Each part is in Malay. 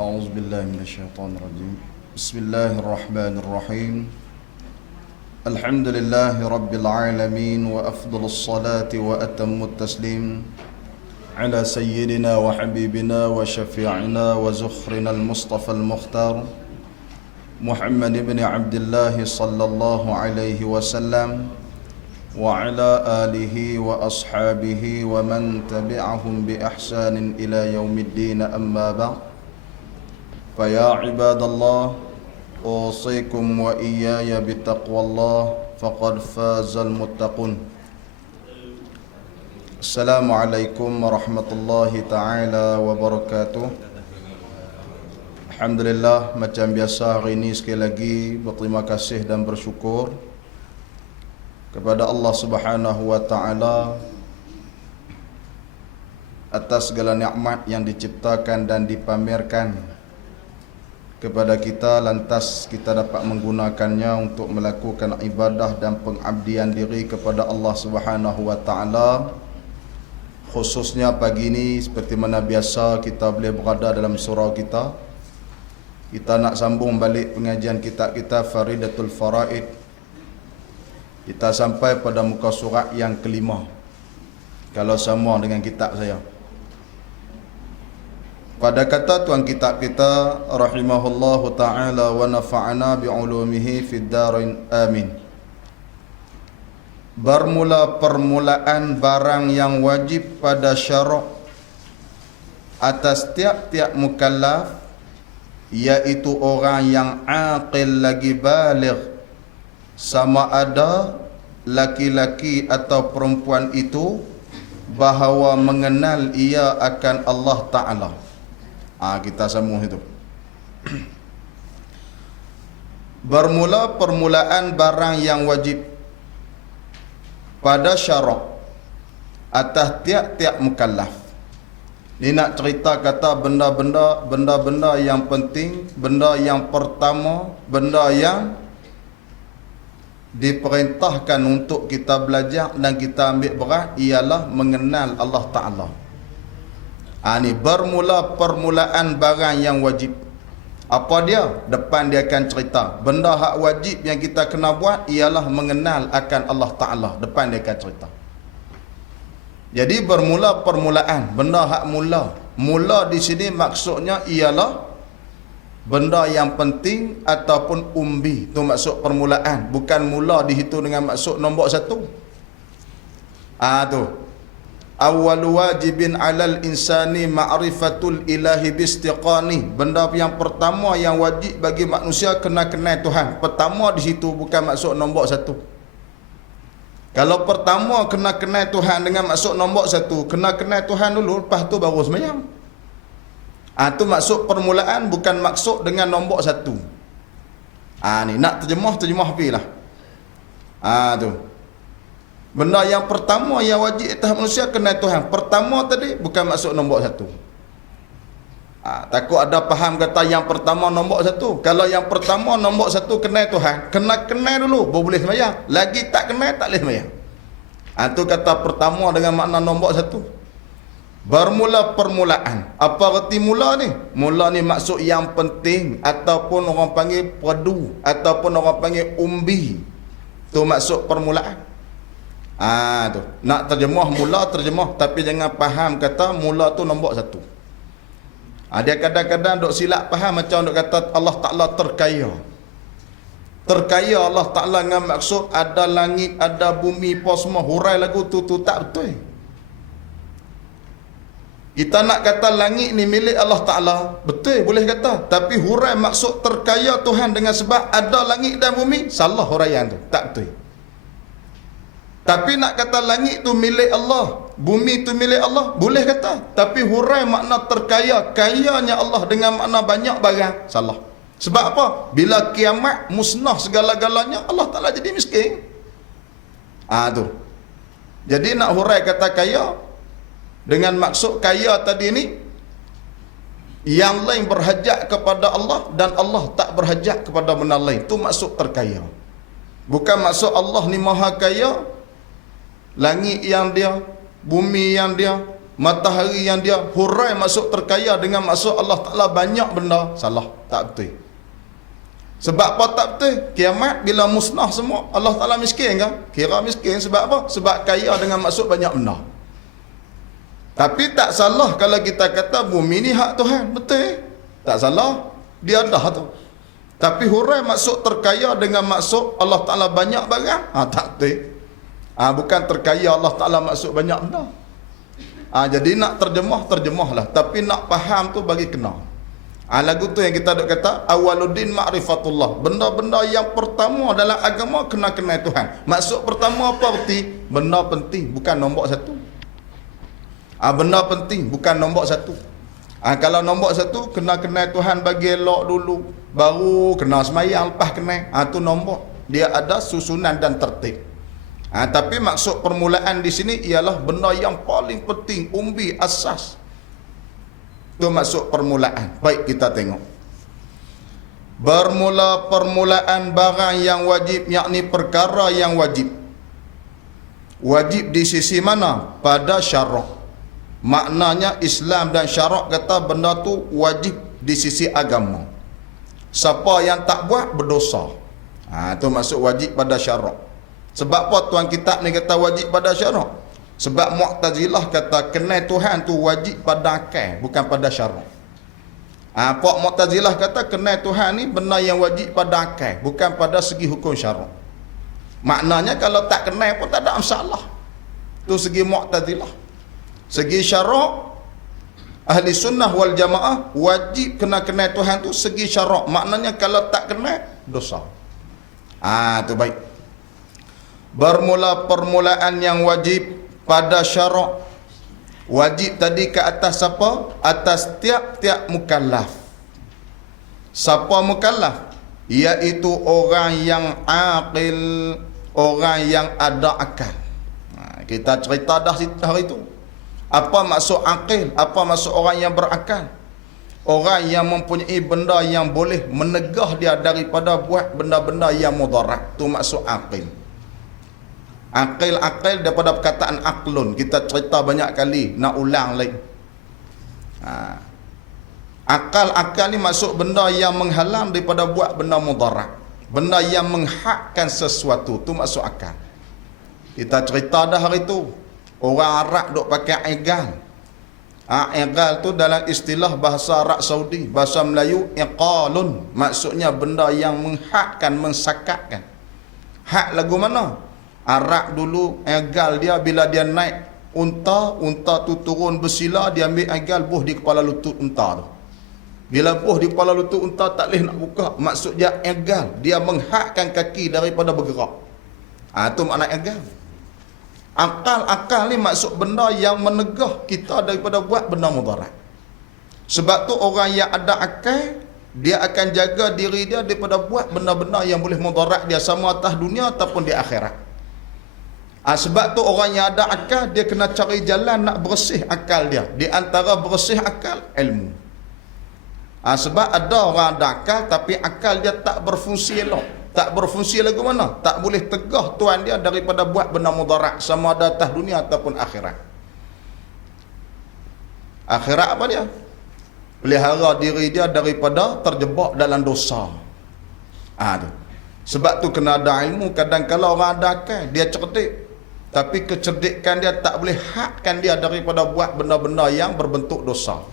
أعوذ بالله من الشيطان الرجيم. بسم الله الرحمن الرحيم. الحمد لله رب العالمين، وأفضل الصلاة وأتم التسليم على سيدنا وحبيبنا وشفيعنا وزخرنا المصطفى المختار محمد بن عبد الله صلى الله عليه وسلم وعلى آله وأصحابه ومن تبعهم بإحسان إلى يوم الدين. أما بعد، فيا عباد الله، أوصيكم وإياي بتقوى الله، فقد فاز المتقون. Assalamualaikum warahmatullahi ta'ala wabarakatuh. Alhamdulillah, macam biasa hari ini sekali lagi berterima kasih dan bersyukur kepada Allah Subhanahu wa ta'ala atas segala nikmat yang diciptakan dan dipamerkan kepada kita, lantas kita dapat menggunakannya untuk melakukan ibadah dan pengabdian diri kepada Allah Subhanahu wa ta'ala. Khususnya pagi ini seperti mana biasa kita boleh berada dalam surau kita. Kita nak sambung balik pengajian kitab kita Faridatul Faraid. Kita sampai pada muka surat yang kelima, kalau sama dengan kitab saya. Pada kata tuan kitab kita rahimahullahu ta'ala wa nafa'ana bi'ulumihi fid darin amin. Bermula permulaan barang yang wajib pada syarak atas tiap-tiap mukallaf, iaitu orang yang aqil lagi baligh, sama ada laki-laki atau perempuan itu, bahawa mengenal ia akan Allah Ta'ala. Kita sambung itu. Bermula permulaan barang yang wajib pada syarak atas tiap-tiap mukallaf. Ni nak cerita kata benda-benda yang penting, benda yang pertama, benda yang diperintahkan untuk kita belajar dan kita ambil berat, ialah mengenal Allah Ta'ala. Ni bermula permulaan barang yang wajib. Apa dia? Depan dia akan cerita. Benda hak wajib yang kita kena buat ialah mengenal akan Allah Ta'ala. Depan dia akan cerita. Jadi bermula permulaan, benda hak mula. Mula di sini maksudnya ialah benda yang penting ataupun umbi. Itu maksud permulaan. Bukan mula dihitung dengan maksud nombor satu. Tu. Awwalu wajibin alal insani ma'rifatul ilahi bistiqani. Benda yang pertama yang wajib bagi manusia kena kenal Tuhan. Pertama di situ, bukan maksud nombor satu. Kalau pertama kena kenal Tuhan dengan maksud nombor satu, kena kenal Tuhan dulu, lepas tu baru sembahyang. Tu maksud permulaan, bukan maksud dengan nombor satu. Ni nak terjemah apilah. Tu. Benda yang pertama yang wajib atas manusia kenal Tuhan. Pertama tadi bukan maksud nombor satu. Takut ada faham kata yang pertama nombor satu. Kalau yang pertama nombor satu kenal Tuhan, kenal dulu baru boleh sembahyang. Lagi tak kenal tak boleh sembahyang. Tu kata pertama dengan makna nombor satu. Bermula permulaan. Apa erti mula ni? Mula ni maksud yang penting, ataupun orang panggil perdu, ataupun orang panggil umbi. Tu maksud permulaan. Tu. Nak terjemah mula, terjemah. Tapi jangan faham kata mula tu nombor satu. Dia kadang-kadang duk silap faham macam duk kata Allah Ta'ala terkaya. Terkaya Allah Ta'ala dengan maksud ada langit, ada bumi, apa semua. Hurai lagu tu tak betul. Kita nak kata langit ni milik Allah Ta'ala, betul boleh kata. Tapi hurai maksud terkaya Tuhan dengan sebab ada langit dan bumi, salah huraian tu. Tak betul. Tapi nak kata langit tu milik Allah, bumi tu milik Allah, boleh kata. Tapi hurai makna terkaya, kayanya Allah dengan makna banyak barang, salah. Sebab apa? Bila kiamat musnah segala-galanya, Allah Ta'ala jadi miskin. Tu. Jadi nak hurai kata kaya dengan maksud kaya tadi ni, yang lain berhajat kepada Allah dan Allah tak berhajat kepada benda lain. Itu maksud terkaya. Bukan maksud Allah ni maha kaya, langit yang dia, bumi yang dia, matahari yang dia hurai masuk terkaya dengan maksud Allah Ta'ala banyak benda, salah, tak betul. Sebab apa tak betul? Kiamat bila musnah semua, Allah Ta'ala miskin kan? Kira miskin sebab apa? Sebab kaya dengan maksud banyak benda. Tapi tak salah kalau kita kata bumi ni hak Tuhan, betul? Tak salah, dia dah tu. Tapi hurai maksud terkaya dengan maksud Allah Ta'ala banyak barang, tak betul. Bukan terkaya Allah Ta'ala maksud banyak benda. Jadi nak terjemahlah. Tapi nak faham tu bagi kena. Lagu tu yang kita duk kata, awaluddin ma'rifatullah. Benda-benda yang pertama dalam agama kena kenal Tuhan. Maksud pertama apa berarti? Benda penting, bukan nombor satu. Benda penting, bukan nombor satu. Kalau nombor satu, kena kenal Tuhan bagi elok dulu. Baru kena semayang, lepas kenal. Tu nombor. Dia ada susunan dan tertib. Tapi maksud permulaan di sini ialah benda yang paling penting, umbi, asas. Itu maksud permulaan. Baik, kita tengok. Bermula permulaan barang yang wajib, yakni perkara yang wajib. Wajib di sisi mana? Pada syarak. Maknanya Islam dan syarak kata benda tu wajib di sisi agama. Siapa yang tak buat berdosa. Itu maksud wajib pada syarak. Sebab apa tuan kitab ni kata wajib pada syarak? Sebab Mu'tazilah kata kenal Tuhan tu wajib pada akal, bukan pada syarak. Pak Mu'tazilah kata kenal Tuhan ni benda yang wajib pada akal, bukan pada segi hukum syarak. Maknanya kalau tak kenal pun tak ada masalah. Tu segi Mu'tazilah. Segi syarak, ahli sunnah wal jamaah wajib kena kenal Tuhan tu segi syarak. Maknanya kalau tak kenal, dosa. Tu baik. Bermula permulaan yang wajib pada syarak. Wajib tadi ke atas siapa? Atas tiap-tiap mukallaf. Siapa mukallaf? Iaitu orang yang aqil, orang yang ada akal. Kita cerita dah hari itu. Apa maksud aqil? Apa maksud orang yang berakal? Orang yang mempunyai benda yang boleh menegah dia daripada buat benda-benda yang mudarat. Itu maksud aqil. Aqil daripada perkataan aqlun. Kita cerita banyak kali, nak ulang lagi. Akal ni maksud benda yang menghalang daripada buat benda mudarat. Benda yang menghakkan sesuatu. Itu maksud akal. Kita cerita dah hari itu. Orang Arab duk pakai igal. Igal tu dalam istilah bahasa Arab Saudi, bahasa Melayu iqalun. Maksudnya benda yang menghakkan, mensakatkan. Hak lagu mana? Arab dulu igal dia bila dia naik unta tu turun bersila, dia ambil igal buh di kepala lutut unta tu. Bila buh di kepala lutut unta tak boleh nak buka, maksud dia igal, dia menghakkan kaki daripada bergerak. Tu makna igal. Akal ni maksud benda yang menegah kita daripada buat benda mudarat. Sebab tu orang yang ada akal, dia akan jaga diri dia daripada buat benda-benda yang boleh mudarat dia, sama atas dunia ataupun di akhirat. Sebab tu orang yang ada akal, dia kena cari jalan nak bersih akal dia. Di antara bersih akal, ilmu. Sebab ada orang ada akal tapi akal dia tak berfungsi elok. Tak berfungsi lagu mana? Tak boleh tegah tuan dia daripada buat benda mudarat, sama ada atas dunia ataupun akhirat. Akhirat apa dia? Pelihara diri dia daripada terjebak dalam dosa. Tu. Sebab tu kena ada ilmu. Kadang-kadang orang ada akal, dia cerdik. Tapi kecerdikan dia tak boleh hakkan dia daripada buat benda-benda yang berbentuk dosa.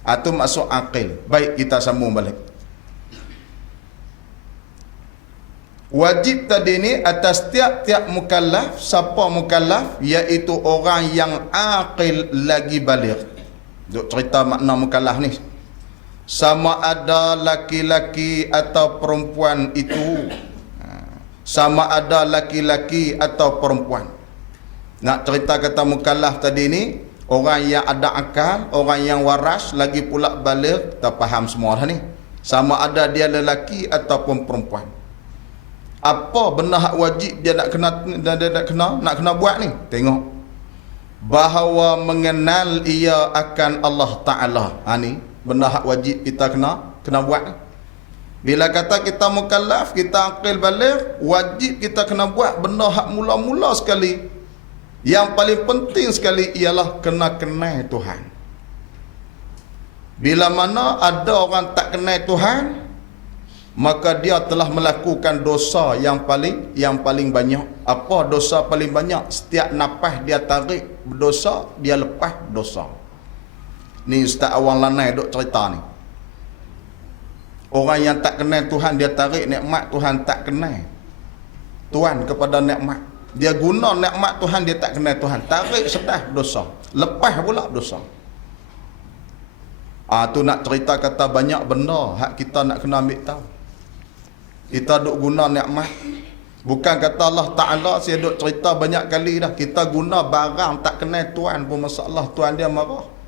Itu maksud aqil. Baik, kita sambung balik. Wajib tadi ni atas tiap-tiap mukallaf. Siapa mukallaf? Iaitu orang yang aqil lagi baligh. Duk cerita makna mukallaf ni. Sama ada laki-laki atau perempuan itu. Sama ada laki-laki atau perempuan. Nak cerita kata mukallaf tadi ni, orang yang ada akal, orang yang waras, lagi pula baligh. Kita faham semua dah ni. Sama ada dia lelaki ataupun perempuan. Apa benda hak wajib dia nak kena buat ni? Tengok. Bahawa mengenal ia akan Allah Ta'ala. Ni benda hak wajib kita kena buat ni. Bila kata kita mukallaf, kita aqil baligh, wajib kita kena buat benda hak mula-mula sekali. Yang paling penting sekali ialah kena kenal Tuhan. Bila mana ada orang tak kenal Tuhan, maka dia telah melakukan dosa yang paling banyak. Apa dosa paling banyak? Setiap nafas dia tarik berdosa, dia lepas dosa. Ni Ustaz Awang Lanai duk cerita ni. Orang yang tak kenal Tuhan, dia tarik nikmat Tuhan, tak kenal Tuhan kepada nikmat. Dia guna nikmat Tuhan, dia tak kenal Tuhan, tarik sedah dosa, lepas pula dosa. Tu nak cerita kata banyak benda hak kita nak kena ambil tahu. Kita duk guna nikmat. Bukan kata Allah Ta'ala, saya duk cerita banyak kali dah, kita guna barang tak kenal Tuhan pun masalah, Tuhan dia marah.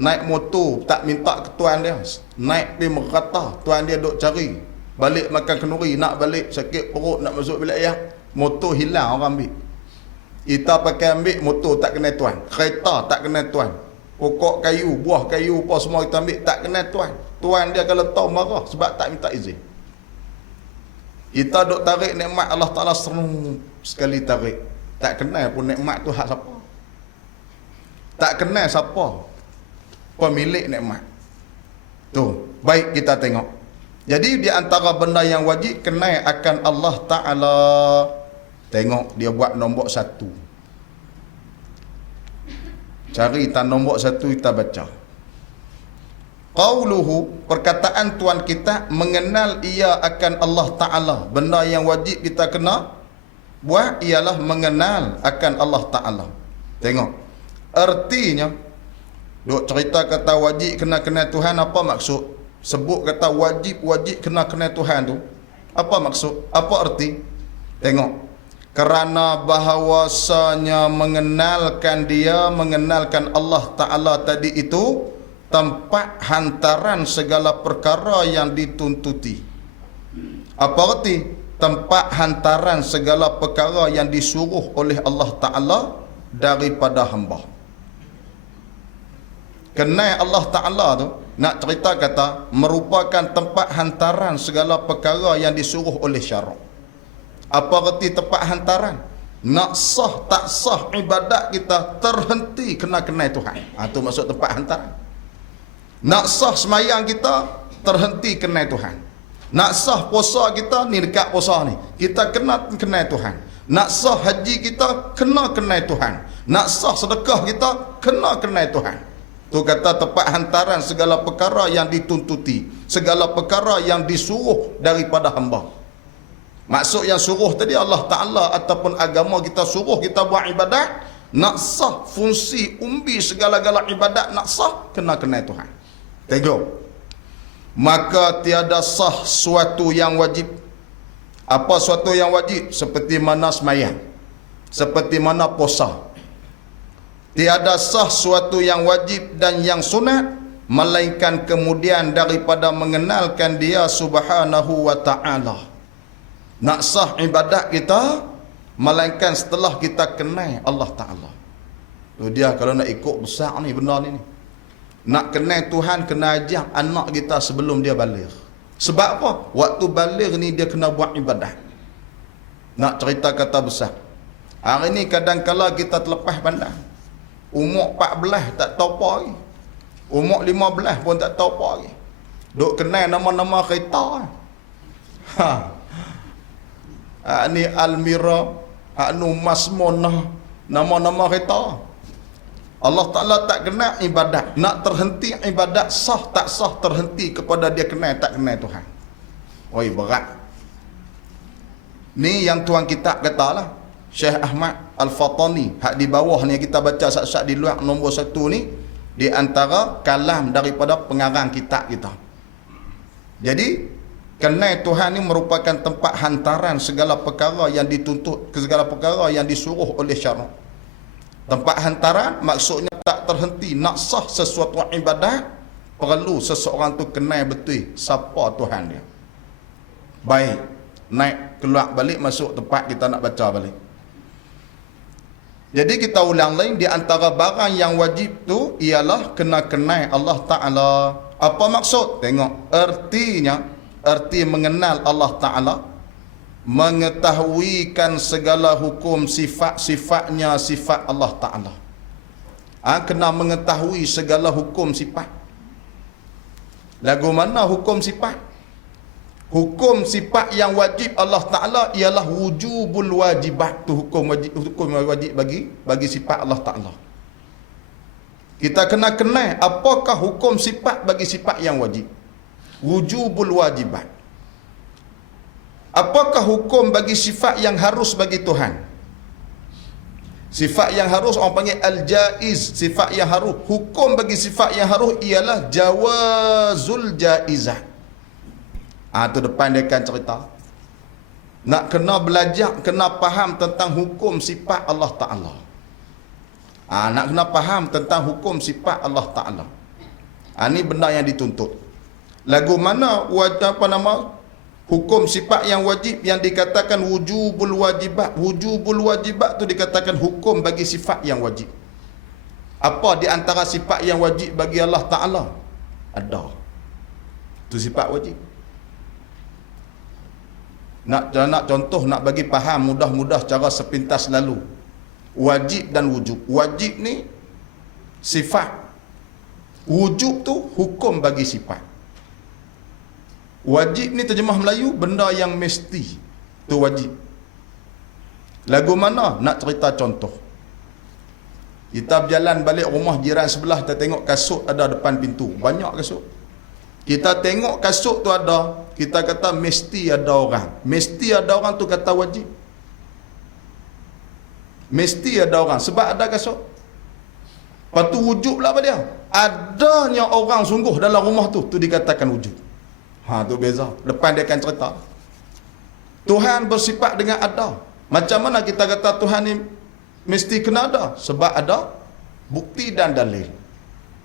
Naik motor tak minta ke tuan dia, naik pergi merata, tuan dia duk cari, balik makan kenduri, nak balik sakit perut, nak masuk bilik ayah, motor hilang orang ambil. Kita pakai ambil motor tak kenal tuan, kereta tak kenal tuan, pokok kayu, buah kayu apa semua kita ambil tak kenal tuan. Tuan dia kalau tahu marah sebab tak minta izin. Kita duk tarik nikmat Allah Ta'ala seru sekali tarik, tak kenal pun nikmat tu hak siapa, tak kenal siapa pemilik nikmat tu. Baik, kita tengok. Jadi di antara benda yang wajib kenal akan Allah Ta'ala, tengok dia buat nombor 1. Cari nombor 1 kita baca. Qauluhu, perkataan Tuhan kita, mengenal ia akan Allah Ta'ala. Benda yang wajib kita kena buat ialah mengenal akan Allah Ta'ala. Tengok artinya. Duk cerita kata wajib kena kenal Tuhan, apa maksud? Sebut kata wajib kena kenal Tuhan tu, apa maksud? Apa arti? Tengok. Kerana bahawasanya mengenalkan dia, mengenalkan Allah Ta'ala tadi itu tempat hantaran segala perkara yang dituntuti. Apa arti? Tempat hantaran segala perkara yang disuruh oleh Allah Ta'ala daripada hamba. Kenal Allah Ta'ala tu, nak cerita kata, merupakan tempat hantaran segala perkara yang disuruh oleh syarak. Apa arti tempat hantaran? Nak sah tak sah ibadat kita terhenti kena kenal Tuhan. Itu maksud tempat hantaran. Nak sah semayang kita terhenti kenal Tuhan. Nak sah puasa kita, ni dekat puasa ni, kita kena kenal Tuhan. Nak sah haji kita, kena kenal Tuhan. Nak sah sedekah kita, kena kenal Tuhan. Tu kata tempat hantaran segala perkara yang dituntuti, segala perkara yang disuruh daripada hamba. Maksud yang suruh tadi Allah Ta'ala ataupun agama kita suruh kita buat ibadat, nak sah fungsi umbi segala-gala ibadat, nak sah kena kenal Tuhan. Tengok. Maka tiada sah suatu yang wajib. Apa suatu yang wajib? Seperti mana sembahyang, seperti mana puasa. Tiada sah suatu yang wajib dan yang sunat, melainkan kemudian daripada mengenalkan dia Subhanahu wa Ta'ala. Nak sah ibadat kita, melainkan setelah kita kenal Allah Ta'ala. Tu dia kalau nak ikut besar ni benda ni. Nak kenal Tuhan, kena ajar anak kita sebelum dia baligh. Sebab apa? Waktu baligh ni dia kena buat ibadat. Nak cerita kata besar. Hari ni kadang-kala kita terlepas pandang. Umur 14 tak tahu apa lagi. Umur 15 pun tak tahu apa lagi. Duk kenal nama-nama kereta. Ni Almira, anu Masmonah, nama-nama kereta. Allah Ta'ala tak kenal ibadat. Nak terhenti ibadat sah tak sah terhenti kepada dia kenal tak kenal Tuhan. Oi, berat. Ni yang tuan kita katalah. Syekh Ahmad Al-Fatani, hak di bawah ni kita baca sat-sat di luar nombor 1 ni, di antara kalam daripada pengarang kitab kita. Jadi kenal Tuhan ni merupakan tempat hantaran segala perkara yang dituntut, segala perkara yang disuruh oleh syarak. Tempat hantaran maksudnya tak terhenti. Nak sah sesuatu ibadat, perlu seseorang tu kenal betul siapa Tuhan dia. Baik, naik keluar balik masuk tempat kita nak baca balik. Jadi kita ulang lain, di antara barang yang wajib tu ialah kena kenal Allah Ta'ala. Apa maksud? Tengok artinya, arti mengenal Allah Ta'ala. mengetahuikan segala hukum sifat-sifatnya sifat Allah Ta'ala. Kena mengetahui segala hukum sifat. Lagu mana hukum sifat? Hukum sifat yang wajib Allah Ta'ala ialah wujubul wajibat. Tu hukum wajib bagi sifat Allah Ta'ala. Kita kena kenal apakah hukum sifat bagi sifat yang wajib. Wujubul wajibat. Apakah hukum bagi sifat yang harus bagi Tuhan? Sifat yang harus orang panggil al-jaiz, sifat yang harus. Hukum bagi sifat yang harus ialah jawazul jaizah. Tu depan dia akan cerita. Nak kena belajar, kena faham tentang hukum sifat Allah Ta'ala. Nak kena faham tentang hukum sifat Allah Ta'ala. Ni benda yang dituntut. Lagu mana hukum sifat yang wajib yang dikatakan wujubul wajibat. Wujubul wajibat tu dikatakan hukum bagi sifat yang wajib. Apa di antara sifat yang wajib bagi Allah Ta'ala? Ada. Tu sifat wajib. Nak contoh, nak bagi faham mudah-mudah cara sepintas lalu. Wajib dan wujub. Wajib ni sifat. Wujub tu hukum bagi sifat. Wajib ni terjemah Melayu benda yang mesti. Tu wajib. Lagu mana? Nak cerita contoh. Kita berjalan balik rumah jiran sebelah, kita tengok kasut ada depan pintu. Banyak kasut. Kita tengok kasut tu ada, kita kata mesti ada orang. Mesti ada orang tu kata wajib. Mesti ada orang sebab ada kasut. Lepas tu wujub lah apa dia? Adanya orang sungguh dalam rumah tu dikatakan wujub. Tu beza. Depan dia akan cerita. Tuhan bersifat dengan ada. Macam mana kita kata Tuhan ni mesti kena ada? Sebab ada bukti dan dalil.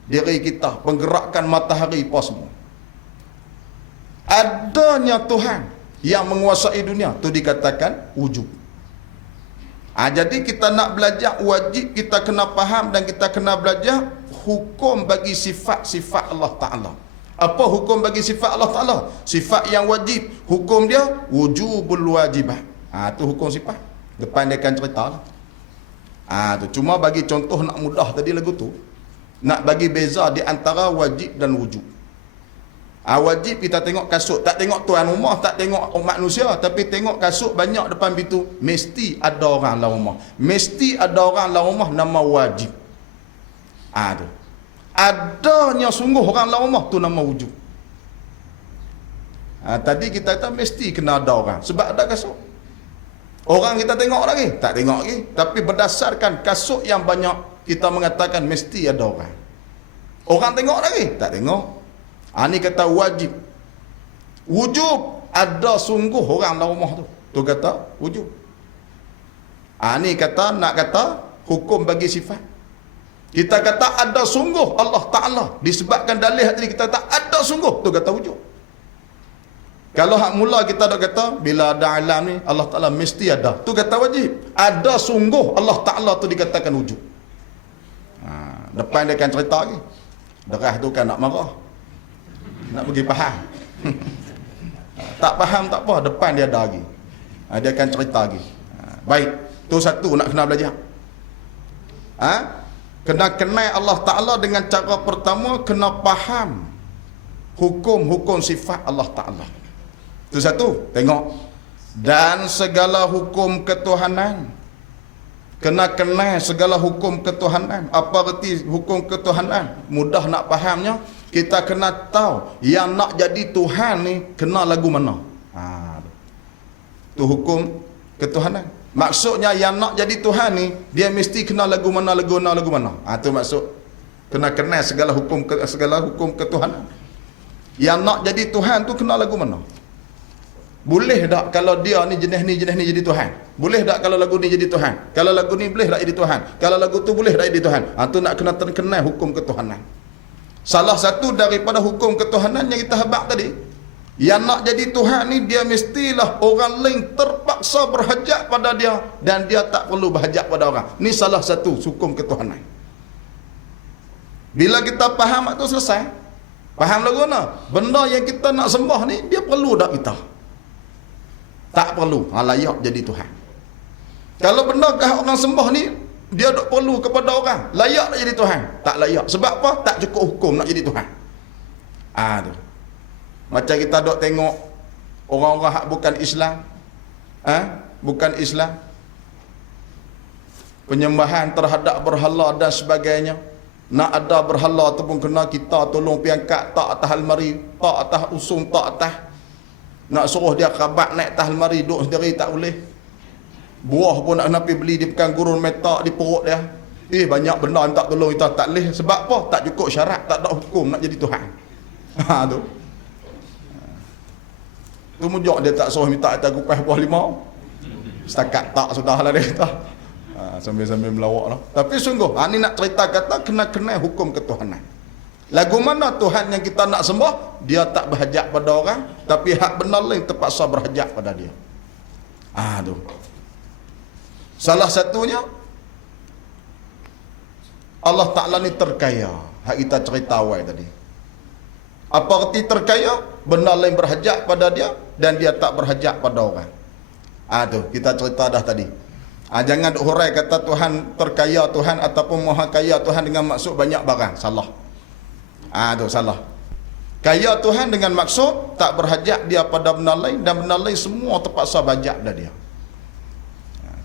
Diri kita, penggerakan matahari apa semua. Adanya Tuhan yang menguasai dunia tu dikatakan wujub. Jadi kita nak belajar wajib, kita kena faham dan kita kena belajar hukum bagi sifat-sifat Allah Ta'ala. Apa hukum bagi sifat Allah Ta'ala? Sifat yang wajib, hukum dia wujubul wajibat. Tu hukum sifat. Depan dia akan cerita lah. Tu cuma bagi contoh nak mudah tadi lagu tu. Nak bagi beza di antara wajib dan wujub. Wajib kita tengok kasut, tak tengok tuan rumah, tak tengok manusia, tapi tengok kasut banyak depan pintu, mesti ada orang dalam rumah. Mesti ada orang dalam rumah, nama wajib. Tu. Adanya sungguh orang dalam rumah tu nama wujub. Tadi kita kata mesti kena ada orang sebab ada kasut. Orang kita tengok lagi, tak tengok lagi, tapi berdasarkan kasut yang banyak kita mengatakan mesti ada orang. Orang tengok lagi, tak tengok. Ni kata wajib. Wujub, ada sungguh orang dalam rumah tu. Tu kata wujub. Ni kata, nak kata hukum bagi sifat. Kita kata ada sungguh Allah Ta'ala. Disebabkan dalil tadi kita kata ada sungguh. Tu kata wujub. Kalau hak mula kita dah kata, bila ada alam ni, Allah Ta'ala mesti ada. Tu kata wajib. Ada sungguh Allah Ta'ala tu dikatakan wujub. Depan dia akan cerita lagi. Derah tu kan nak marah. Nak bagi faham. Tak faham tak apa, depan dia ada lagi. Dia akan cerita lagi. Baik, tu satu nak kena belajar. Kena kenal Allah Ta'ala dengan cara pertama, kena faham hukum-hukum sifat Allah Ta'ala. Itu satu, tengok. Dan segala hukum ketuhanan. Kena kenal segala hukum ketuhanan. Apa erti hukum ketuhanan? Mudah nak fahamnya. Kita kena tahu yang nak jadi Tuhan ni kena lagu mana. Tu hukum ketuhanan. Maksudnya yang nak jadi Tuhan ni dia mesti kena lagu mana, lagu mana, lagu mana. Tu maksud. Kena kenal segala hukum ketuhanan. Yang nak jadi Tuhan tu kena lagu mana. Boleh tak kalau dia ni jenis ni jadi Tuhan? Boleh tak kalau lagu ni jadi Tuhan? Kalau lagu ni boleh tak jadi Tuhan? Kalau lagu tu boleh tak jadi Tuhan? Tu nak kena terkenal hukum ketuhanan. Salah satu daripada hukum ketuhanan yang kita habaq tadi, yang nak jadi Tuhan ni dia mestilah orang lain terpaksa berhajat pada dia dan dia tak perlu berhajat pada orang. Ni salah satu hukum ketuhanan. Bila kita faham tu selesai. Faham lagu mana? Benda yang kita nak sembah ni dia perlu tak kita? tak perlu, layak jadi Tuhan. Kalau benarkah orang sembah ni dia dok perlu kepada orang, layak nak jadi Tuhan? Tak layak. Sebab apa? Tak cukup hukum nak jadi Tuhan. Tu. Macam kita dok tengok orang-orang hak bukan Islam, bukan Islam, penyembahan terhadap berhala dan sebagainya. Nak ada berhala tu pun kena kita tolong piangkat, tak atas almari, tak atas usung, tak atas. Nak suruh dia kerabat naik atas almari, duduk sendiri tak boleh. Buah pun nak pergi beli di pekan gurun, metak di perut dia. Banyak benda yang tak tolong kita, tak boleh. Sebab apa? Tak cukup syarat, tak ada hukum nak jadi Tuhan. Tu. Tu mujak dia tak suruh minta atas kupas buah limau. Setakat tak sudah lah dia kata. Sambil-sambil melawak lah. Tapi sungguh, ni nak cerita kata kena hukum ketuhanan. Lagu mana Tuhan yang kita nak sembah, dia tak berhajat pada orang, tapi hak benar lain terpaksa berhajat pada dia. Tu. Salah satunya, Allah Ta'ala ni terkaya. Hak kita cerita awal tadi. Apa arti terkaya? Benar lain berhajat pada dia, dan dia tak berhajat pada orang. Tu, kita cerita dah tadi. Jangan duk hurai kata Tuhan terkaya Tuhan ataupun maha kaya Tuhan dengan maksud banyak barang. Salah. Tu salah. Kaya Tuhan dengan maksud tak berhajat dia pada benda lain, dan benda lain semua terpaksa berhajat pada dia.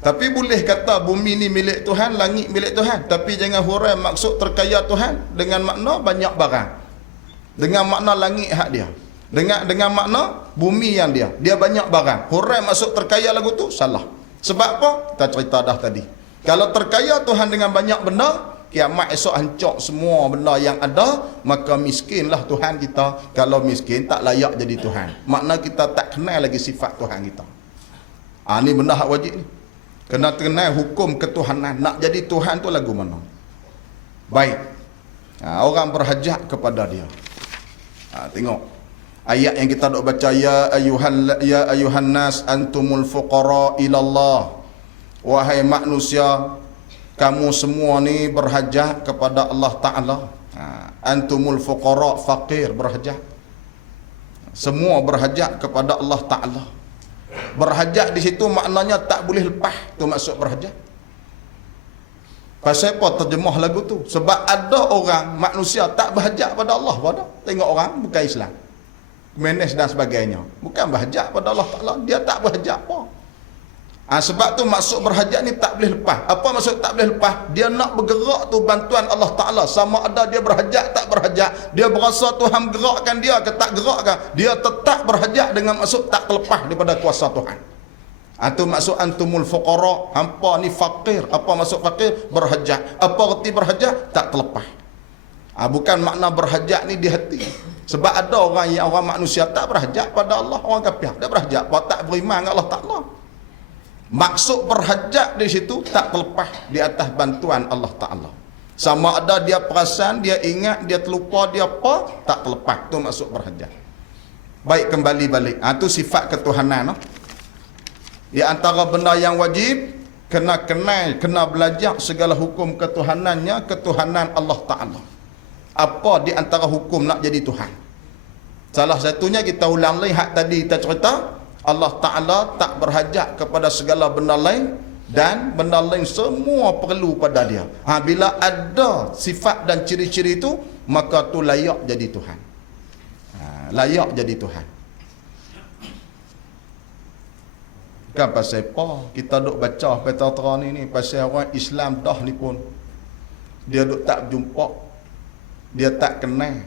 Tapi boleh kata bumi ni milik Tuhan, langit milik Tuhan, tapi jangan hurai maksud terkaya Tuhan dengan makna banyak barang. Dengan makna langit hak dia. Dengan makna bumi yang dia banyak barang. Hurai maksud terkaya lagu tu salah. Sebab apa? Kita cerita dah tadi. Kalau terkaya Tuhan dengan banyak benda, kiamat esok hancur semua benda yang ada, maka miskinlah Tuhan kita. Kalau miskin, tak layak jadi Tuhan. Makna kita tak kenal lagi sifat Tuhan kita. Ni benda hak wajib ni. Kena kenal hukum ketuhanan. Nak jadi Tuhan tu lagu mana? Baik. Orang berhajat kepada dia. Tengok. Ayat yang kita dok baca, ya ayuhan nas antumul fuqara ilallah. Wahai manusia, kamu semua ni berhajat kepada Allah Ta'ala. Antumul fuqara, fakir, berhajat. Semua berhajat kepada Allah Ta'ala. Berhajat di situ maknanya tak boleh lepas. Tu maksud berhajat. Pasal apa terjemah lagu tu? Sebab ada orang manusia tak berhajat pada Allah pada. Tengok orang bukan Islam, menes dan sebagainya, bukan berhajat pada Allah Ta'ala, dia tak berhajat apa. Sebab tu maksud berhajat ni tak boleh lepas. Apa maksud tak boleh lepas? Dia nak bergerak tu bantuan Allah Ta'ala. Sama ada dia berhajat tak berhajat, dia berasa Tuhan gerakkan dia ke tak gerakkan, dia tetap berhajat dengan maksud tak terlepas daripada kuasa Tuhan. Itu maksud antumul fuqara, hampa ni fakir. Apa maksud fakir? Berhajat. Apa erti berhajat? Tak terlepas. Bukan makna berhajat ni di hati. Sebab ada orang manusia tak berhajat pada Allah, orang kafir dia berhajat pada tak beriman dengan Allah Ta'ala. Maksud berhajat di situ tak terlepas di atas bantuan Allah Ta'ala. Sama ada dia perasan, dia ingat, dia terlupa, dia apa, tak terlepas. Tu maksud berhajat. Baik, kembali balik. Itu sifat ketuhanan. Di antara benda yang wajib, kena kenal, kena belajar segala hukum ketuhanannya, ketuhanan Allah Ta'ala. Apa di antara hukum nak jadi Tuhan? Salah satunya kita ulang lagi hak tadi kita cerita, Allah Ta'ala tak berhajat kepada segala benda lain, dan benda lain semua perlu pada dia. Bila ada sifat dan ciri-ciri itu, maka tu layak jadi Tuhan. Layak jadi Tuhan. Kan pasal apa kita duk baca peta-peta ni pasal orang Islam dah ni pun dia duk tak berjumpa, dia tak kenal,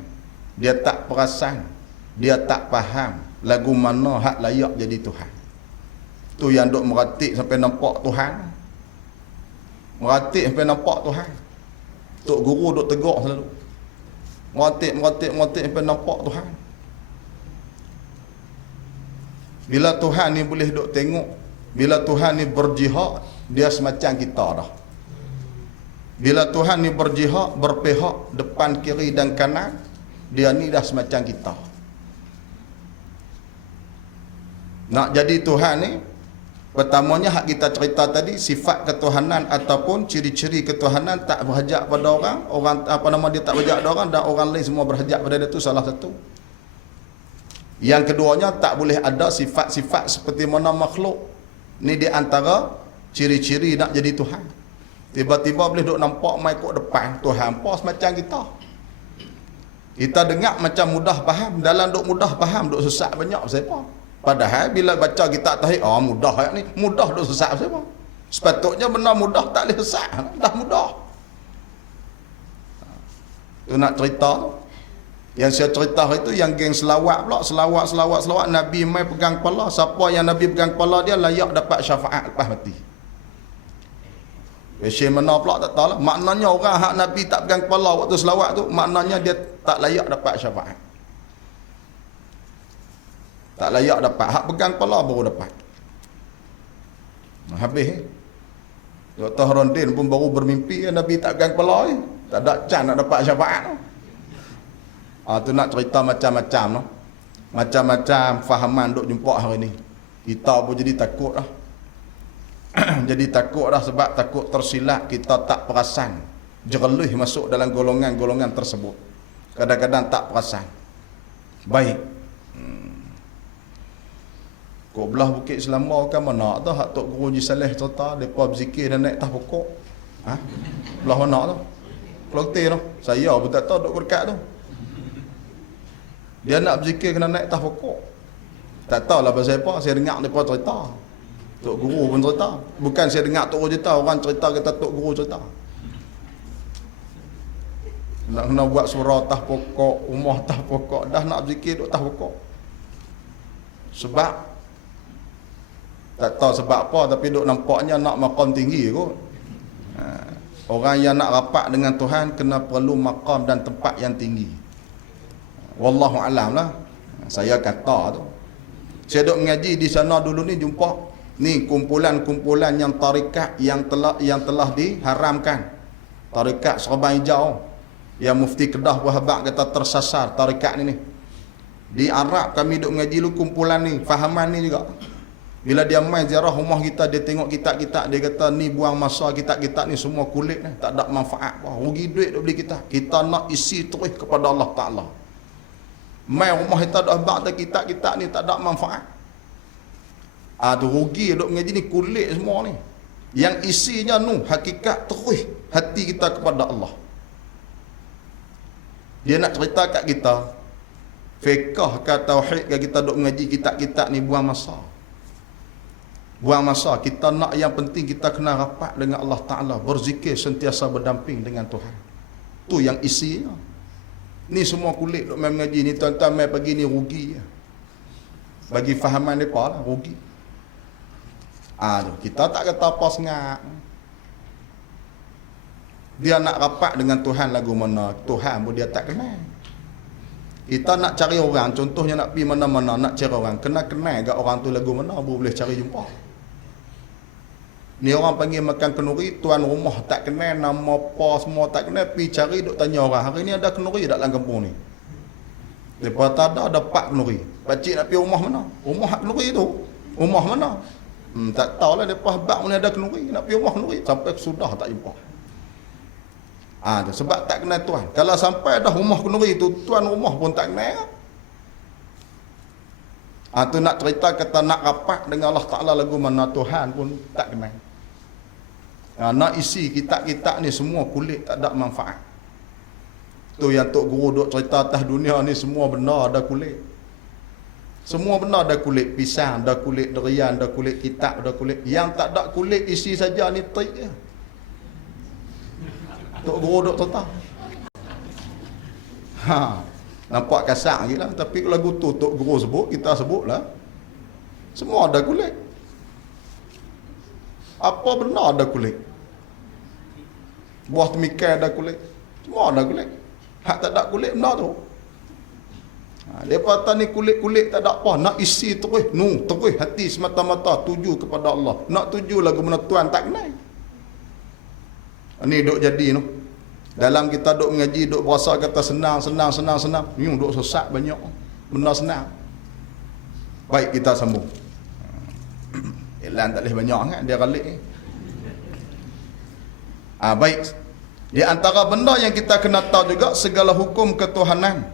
dia tak perasan, dia tak faham lagu mana hak layak jadi Tuhan. Tu yang duk meratik sampai nampak Tuhan. Meratik sampai nampak Tuhan. Tok guru duk tegur selalu. Meratik sampai nampak Tuhan. Bila Tuhan ni boleh duk tengok, bila Tuhan ni berjihad, dia semacam kita dah. Bila Tuhan ni berjihad, berpihak depan, kiri dan kanan, dia ni dah semacam kita. Nak jadi Tuhan ni, pertamanya hak kita cerita tadi, sifat ketuhanan ataupun ciri-ciri ketuhanan tak berhajat pada orang dia tak berhajat pada orang, dan orang lain semua berhajat pada dia, tu salah satu. Yang keduanya, tak boleh ada sifat-sifat seperti mana makhluk. Ni di antara ciri-ciri nak jadi Tuhan. Tiba-tiba boleh duk nampak mai kok depan Tuhan pas macam kita. Kita dengar macam mudah faham, dalam duk mudah faham duk sesat banyak siapa. Padahal bila baca kita tahu, oh mudah ayat ni, mudah duk sesat siapa. Sepatutnya benar mudah tak boleh sesat, dah mudah. Tu nak cerita tu. Yang saya cerita itu yang geng selawat pula, selawat Nabi mai pegang kepala. Siapa yang Nabi pegang kepala dia layak dapat syafaat lepas mati. Versi mana pula tak tahu lah. Maknanya orang hak Nabi tak pegang kepala waktu selawat tu, maknanya dia tak layak dapat syafaat. Tak layak dapat. Hak pegang kepala baru dapat. Habis Dr. Rondin pun baru bermimpi Nabi tak pegang kepala ni. Tak ada can nak dapat syafaat tu. Tu nak cerita macam-macam no. Macam-macam fahaman duk jumpa hari ni. Kita pun jadi takut lah. Jadi takut dah sebab takut tersilap, kita tak perasan. Jerelih masuk dalam golongan-golongan tersebut. Kadang-kadang tak perasan. Baik. Kok belah Bukit Selamba kan mana tu hak Tok Guru Haji Saleh cerita depa berzikir dan naik atas pokok. Belah mana tu? Kelontir tu. Saya pun tak tahu duk berkat tu. Dia nak berzikir kena naik atas pokok. Tak tahulah pasal apa, saya dengar depa cerita. Tok Guru pun cerita. Bukan saya dengar Tok Guru cerita, orang cerita kata Tok Guru cerita. Nak kena buat surau atas pokok, rumah atas pokok, dah nak berzikir duk atas pokok. Sebab tak tahu sebab apa, tapi duk nampaknya nak maqam tinggi kot. Orang yang nak rapat dengan Tuhan kena perlu maqam dan tempat yang tinggi. Wallahu alam lah. Saya kata tu. Saya duk mengaji di sana dulu ni jumpa ni kumpulan-kumpulan yang tarikat yang telah diharamkan. Tarikat Serban Hijau. Yang Mufti Kedah Wahabak kata tersasar tarikat ni. Di Arab kami duk mengaji lu kumpulan ni, fahaman ni juga. Bila dia main ziarah rumah kita, dia tengok kitab-kitab, dia kata ni buang masa kitab-kitab ni semua kulit ni, tak ada manfaat. Wah, rugi duit duk beli kitab. Kita nak isi terus kepada Allah Ta'ala. Main rumah kita dah bak kitab-kitab ni tak ada manfaat. Tu rugi duk mengaji ni kulit semua ni. Yang isinya nu hakikat terus hati kita kepada Allah. Dia nak cerita kat kita fiqh ke tauhid ke kita duk mengaji kitab-kitab ni buang masa. Buang masa. Kita nak yang penting kita kena rapat dengan Allah Ta'ala, berzikir sentiasa berdamping dengan Tuhan. Tu yang isinya. Ni semua kulit duk main mengaji ni, tuan-tuan main pagi ni rugi. Bagi fahaman mereka lah, rugi. Kita tak kata apa sengak. Dia nak rapat dengan Tuhan lagu mana, Tuhan pun dia tak kenal. Kita nak cari orang, contohnya nak pergi mana-mana, nak cari orang, kena kenal kat orang tu lagu mana, baru boleh cari jumpa. Ni orang panggil makan kenduri, tuan rumah tak kenal, nama apa semua tak kenal, pergi cari, duk tanya orang, hari ni ada kenduri tak dalam kampung ni? Lepas tak ada 4 kenduri. Pakcik nak pergi rumah mana? Rumah kenduri tu. Rumah mana? Tak tahulah, lepas bak mana ada kenduri, nak pergi rumah kenduri. Sampai sudah tak jumpa. Sebab tak kenal Tuhan. Kalau sampai dah rumah kenduri tu, tuan rumah pun tak kenal. Tu nak cerita kata nak rapat dengan Allah Ta'ala lagu mana Tuhan pun tak kenal. Nak isi kitab-kitab ni semua kulit tak ada manfaat. Tu yang Tok Guru duk cerita atas dunia ni semua benar ada kulit. Semua benar ada kulit pisang, ada kulit durian, ada kulit kitab, ada kulit. Yang tak ada kulit isi saja ni trik je. Tok Guru duk cerita. Nampak kasar je lah. Tapi lagu tu Tok Guru sebut, kita sebut lah. Semua ada kulit. Apa benar ada kulit? Buah temikai ada kulit. Semua ada kulit. Hak tak ada kulit benar tu. Lepas kata ni kulit-kulit tak ada apa. Nak isi terus. Terus hati semata-mata tuju kepada Allah. Nak tuju lagu mana Tuhan tak kenal. Ni duk jadi tu. Dalam kita duk mengaji, duk berasa kata senang. Duk sesat banyak. Benar senang. Baik, kita sambung. Iklan tak boleh banyak kan? Dia ralik ni. Baik. Di antara benda yang kita kena tahu juga, segala hukum ketuhanan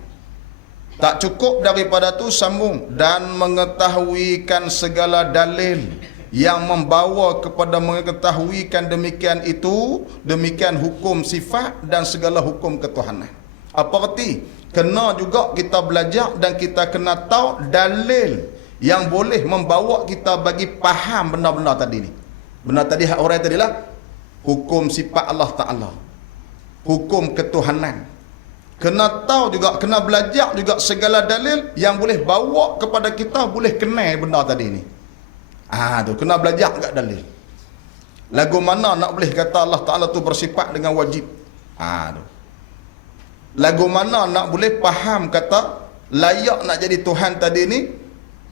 Tak cukup daripada tu sambung, dan mengetahuikan segala dalil yang membawa kepada mengetahuikan demikian itu, demikian hukum sifat dan segala hukum ketuhanan. Apa arti? Kena juga kita belajar dan kita kena tahu dalil yang boleh membawa kita bagi faham benda-benda tadi ni. Benda tadi hak orang tadi lah hukum sifat Allah Ta'ala, hukum ketuhanan. Kena tahu juga, kena belajar juga segala dalil yang boleh bawa kepada kita boleh kenal benda tadi ni. Tu kena belajar kat dalil. Lagu mana nak boleh kata Allah Ta'ala tu bersifat dengan wajib? Tu. Lagu mana nak boleh faham kata layak nak jadi Tuhan tadi ni,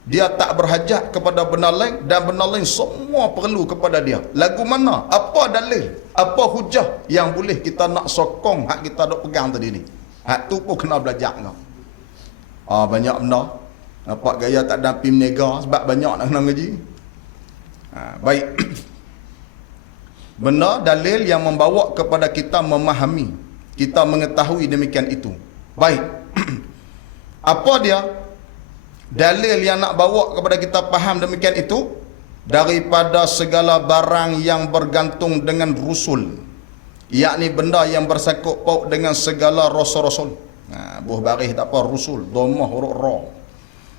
dia tak berhajat kepada benda lain dan benda lain semua perlu kepada dia. Lagu mana? Apa dalil? Apa hujah yang boleh kita nak sokong hak kita dok pegang tadi ni? Hak tu pun kena belajar kau. Banyak benda. Nampak gaya tak ada pim nega sebab banyak nak kena ngaji. Baik. Benda dalil yang membawa kepada kita memahami, kita mengetahui demikian itu. Baik. Apa dia? Dalil yang nak bawa kepada kita faham demikian itu, daripada segala barang yang bergantung dengan rusul, yakni benda yang bersangkut paut dengan segala rasul-rasul. Buah baris tak apa, rusul, dhammah huruf ra.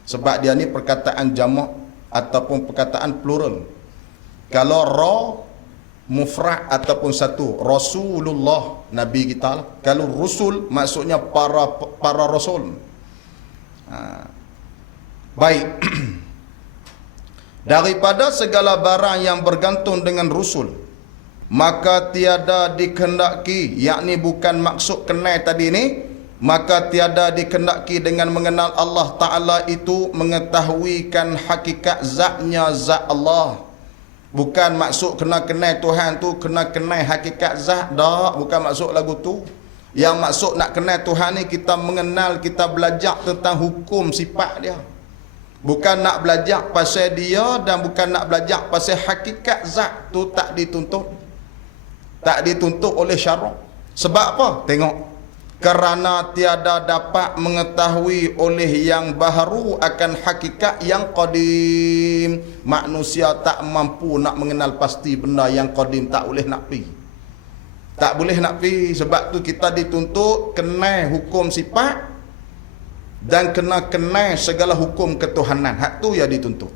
Sebab dia ni perkataan jamak ataupun perkataan plural. Kalau ra mufrad ataupun satu, Rasulullah, Nabi kita lah. Kalau rusul maksudnya para rasul. Baik. Daripada segala barang yang bergantung dengan rusul, maka tiada dikehendaki, yakni bukan maksud kenal tadi ni, maka tiada dikehendaki dengan mengenal Allah Ta'ala itu mengetahuikan hakikat zatnya zat Allah. Bukan maksud kena kenal Tuhan tu kena kenal hakikat zat, dah, bukan maksud lagu tu. Yang maksud nak kenal Tuhan ni kita mengenal, kita belajar tentang hukum sifat dia. Bukan nak belajar pasal dia dan bukan nak belajar pasal hakikat zat tu, tak dituntut. Tak dituntut oleh syarak. Sebab apa? Tengok. Kerana tiada dapat mengetahui oleh yang baharu akan hakikat yang qadim. Manusia tak mampu nak mengenal pasti benda yang qadim, tak boleh nak pi. Tak boleh nak pi. Sebab tu kita dituntut kenal hukum sifat dan kena kenal segala hukum ketuhanan. Hak tu yang dituntut.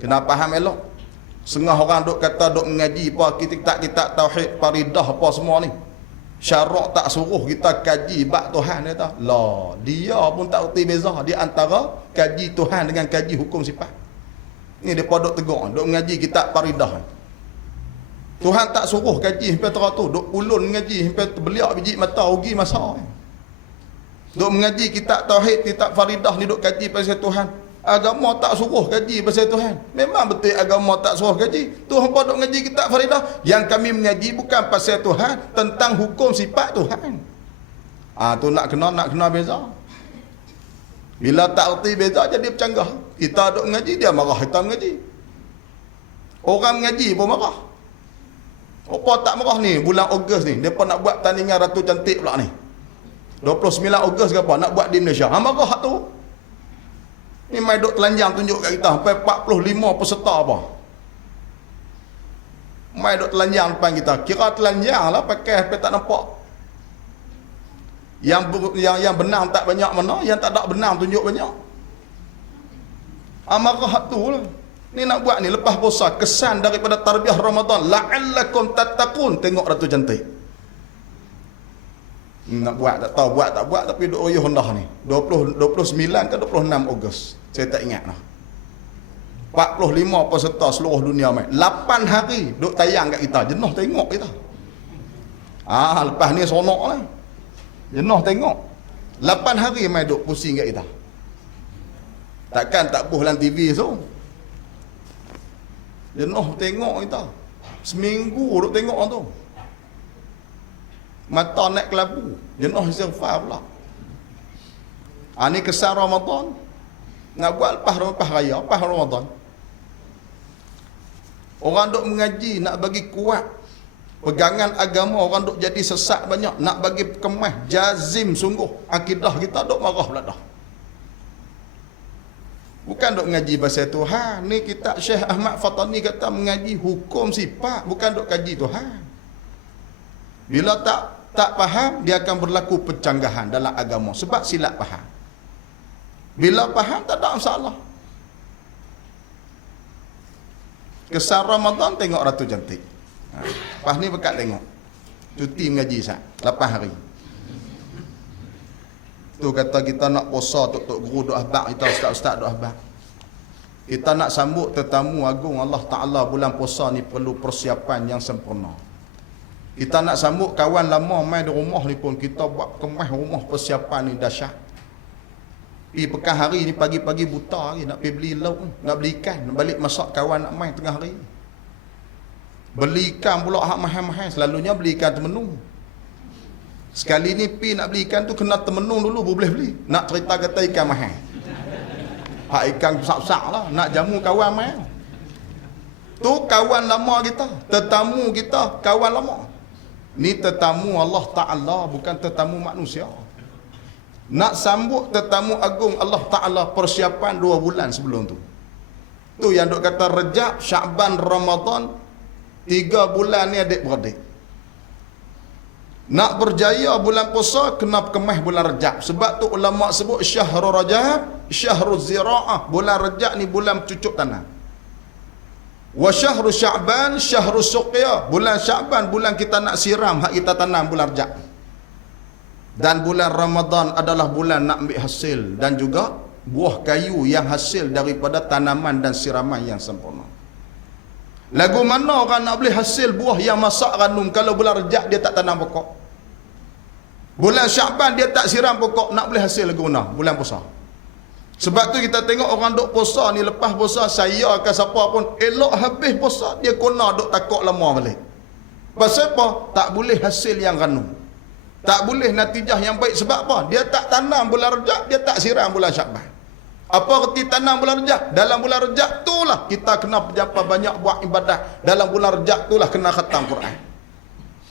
Kena faham elok. Setengah orang duk kata duk mengaji apa kitab tauhid faridah apa semua ni. Syarak tak suruh kita kaji bab Tuhan dia tak. Lah, dia pun tak erti beza di antara kaji Tuhan dengan kaji hukum sifat. Ni depa duk tegur, duk mengaji kitab faridah. Tuhan tak suruh kaji sampai teratur, duk ulun mengaji sampai terbeliak biji mata rugi masa. Duk mengaji kitab tauhid, kitab faridah ni duk kaji pasal Tuhan. Agama tak suruh kaji pasal Tuhan. Memang betul agama tak suruh kaji. Tu hampa duk ngaji kitab faridah. Yang kami mengaji bukan pasal Tuhan, tentang hukum sifat Tuhan. Tu nak kena beza. Bila tak erti beza jadi bercanggah. Kita duk ngaji, dia marah kita mengaji. Orang mengaji pun marah. Apa tak marah ni? Bulan Ogos ni, depa nak buat tandingan Ratu Cantik pula ni. 29 Ogos ke apa nak buat di Malaysia. Marah tu. Ni mai duk telanjang tunjuk kat kita sampai 45 peserta apa. Mai duk telanjang depan kita. Kira telanjang lah pakai sampai tak nampak. Yang benar tak banyak mana, yang tak ada benar tunjuk banyak. Marah tu lah. Ni nak buat ni lepas puasa, kesan daripada tarbiyah Ramadan, la'allakum tattaqun. Tengok Ratu Cantik. Nak buat tak tahu, buat tak buat, tapi duk oyuh hendah ni 29 ke 26 Ogos, saya tak ingat lah. 45 peserta seluruh dunia mai, 8 hari duk tayang kat kita, jenuh tengok kita. Lepas ni sonok lah, jenuh tengok. 8 hari mai duk pusing kat kita. Takkan tak buh dalam TV tu. Jenuh tengok kita. Seminggu duk tengok tu. Mata naik kelabu, jenuh istighfar pula. Ni kesan Ramadan. Nak buat lepas raya, lepas Ramadan. Orang duk mengaji nak bagi kuat pegangan agama, orang duk jadi sesat banyak, nak bagi kemas jazim sungguh. Akidah kita duk marah pula dah. Bukan duk ngaji pasal Tuhan. Ni kitab Syekh Ahmad Fatani kata mengaji hukum sifat, bukan duk kaji Tuhan. Bila tak faham, dia akan berlaku pencanggahan dalam agama sebab silap faham. Bila faham tak ada masalah. Kesan Ramadan tengok Ratu Cantik. Lepas ni bekat tengok. Cuti mengaji sah 8 hari. Tu kata kita nak puasa tok guru duk ahbab, kita ustaz-ustaz duk ahbab. Kita nak sambut tetamu agung Allah Ta'ala bulan puasa ni perlu persiapan yang sempurna. Kita nak sambut kawan lama mai di rumah ni pun kita buat kemas rumah, persiapan ni dahsyat. Pergi pekan hari ni pagi-pagi buta lagi nak pergi beli lauk, nak beli ikan, nak balik masak kawan nak mai tengah hari. Beli ikan pula hak mahal-mahal, selalunya beli ikan temenu. Sekali ni pi nak beli ikan tu kena temenung dulu baru boleh beli. Nak cerita kata ikan mahal. Hak ikan besar-besar lah. Nak jamu kawan mahal. Tu kawan lama kita. Tetamu kita, kawan lama. Ni tetamu Allah Ta'ala, bukan tetamu manusia. Nak sambut tetamu agung Allah Ta'ala, persiapan 2 bulan sebelum tu. Tu yang duk kata Rejab, Sya'ban, Ramadan, 3 bulan ni adik-beradik. Nak berjaya bulan puasa, kena kemah bulan Rejab. Sebab tu ulama sebut Syahrul Rajab, Syahrul Zira'ah. Bulan Rejab ni bulan cucuk tanah. Wa Syahrul Sya'ban, Syahrul Suqiyah. Bulan Sya'ban, bulan kita nak siram hak kita tanam bulan Rejab. Dan bulan Ramadan adalah bulan nak ambil hasil. Dan juga buah kayu yang hasil daripada tanaman dan siraman yang sempurna. Lagu mana orang nak boleh hasil buah yang masak ranum kalau bulan Rejab dia tak tanam pokok? Bulan Sya'ban dia tak siram pokok, nak boleh hasil lagu mana? Bulan puasa. Sebab tu kita tengok orang duk puasa ni, lepas puasa saya ke siapa pun elok habis puasa dia kena duk takut lama balik. Pasal apa? Tak boleh hasil yang ranum. Tak boleh natijah yang baik. Sebab apa? Dia tak tanam bulan Rejab, dia tak siram bulan Sya'ban. Apa erti tanam bulan Rejab? Dalam bulan Rejab itulah kita kena banyak buat ibadah. Dalam bulan Rejab itulah kena khatam Quran.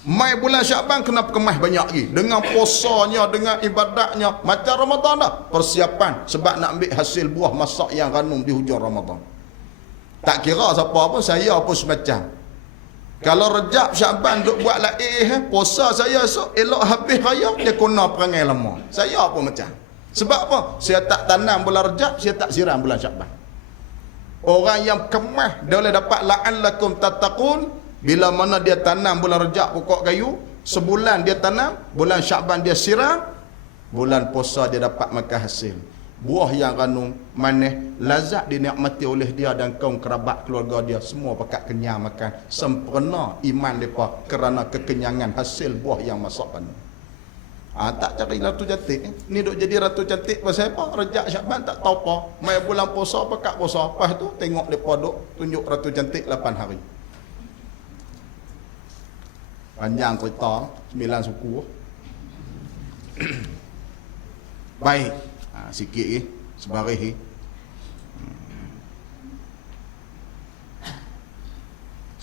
Mai bulan Sya'ban kena kemas banyak lagi. Dengan puasanya, dengan ibadatnya. Macam Ramadan dah. Persiapan. Sebab nak ambil hasil buah masak yang ranum di hujung Ramadan. Tak kira siapa pun, saya pun semacam. Kalau Rejab, Sya'ban duk buat laih, puasa saya esok, elok habis raya, dia kena perangai lama. Saya pun macam. Sebab apa? Saya tak tanam bulan Rejab, saya tak siram bulan Sya'ban. Orang yang kemas, dia boleh dapat la'allakum tattaqun. Bila mana dia tanam bulan Rejab pokok kayu, sebulan dia tanam, bulan Sya'ban dia siram, bulan puasa dia dapat makan hasil. Buah yang ranum, manis, lazat dinikmati oleh dia dan kaum kerabat keluarga dia. Semua pakat kenyang makan. Sempurna iman mereka kerana kekenyangan hasil buah yang masak ranum. Tak cari Ratu Cantik. Ni duk jadi Ratu Cantik pasal apa? Rejab Sya'ban tak tahu apa. Mai bulan puasa pakat puasa. Lepas tu tengok mereka duk tunjuk Ratu Cantik 8 hari. Panjang cerita 9 suku. Baik. Sikit lagi. Sebaris lagi.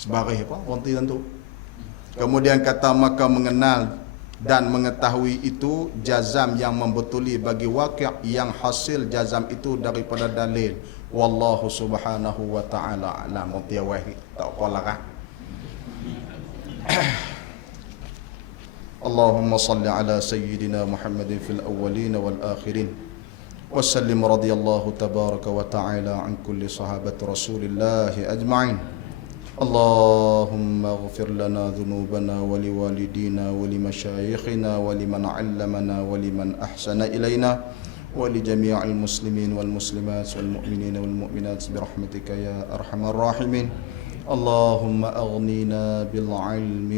Sebaris apa? Berhenti tentu. Kemudian kata maka mengenal dan mengetahui itu jazam yang membetuli bagi waqi' yang hasil jazam itu daripada dalil. Wallahu subhanahu wa ta'ala alam. Berhenti awal. Tak apa larang. اللهم صل على سيدنا محمد في الأولين والآخرين وسلم رضي الله تبارك وتعالى عن كل صحابة رسول الله أجمعين اللهم اغفر لنا ذنوبنا ولوالدينا ولمشايخنا ولمن علمنا ولمن أحسن إلينا ولجميع المسلمين والمسلمات والمؤمنين والمؤمنات برحمتك يا أرحم الراحمين اللهم أغننا بالعلم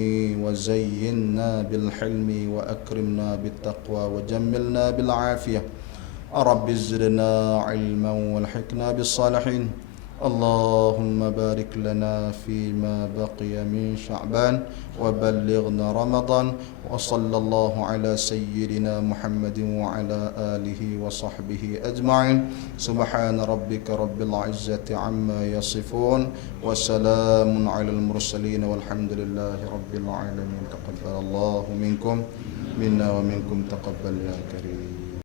وزينا بالحلم وأكرمنا بالتقوى وجملنا بالعافية رب زدنا علما والحقنا بالصالحين اللهم بارك لنا فيما بقي من شعبان وبلغنا رمضان وصلى الله على سيدنا محمد وعلى آله وصحبه أجمعين سبحان ربك رب العزة عما يصفون وسلام على المرسلين والحمد لله رب العالمين تقبل الله منكم منا ومنكم تقبل يا كريم.